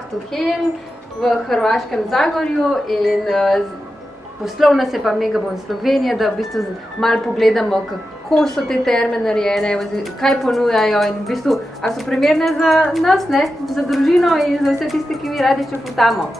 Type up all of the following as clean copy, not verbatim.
Termah Tuhelj v Hrvaškem Zagorju in poslovna se pa Megabon Slovenija, da v bistvu malo pogledamo, kako so te terme narejene, kaj ponujajo in v bistvu, a so primerne za nas, ne, za družino in za vse tiste, ki mi radi čefutamo.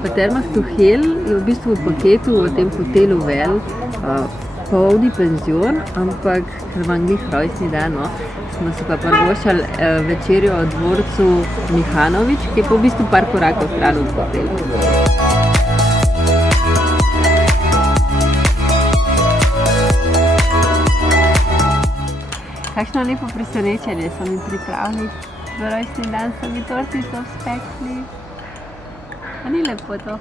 V Termah Tuhelj je v bistvu v paketu v tem hotelu Vel polni penzion, ampak ker imam glih rojstni dan, smo si pa privoščili večerjo v dvorcu Mihanović, ki je pa v bistvu par korakov stran od hotela. Kakšno lepo presenečenje so mi pripravili. Za rojstni dan so mi tortico spekli. A ni lepo to?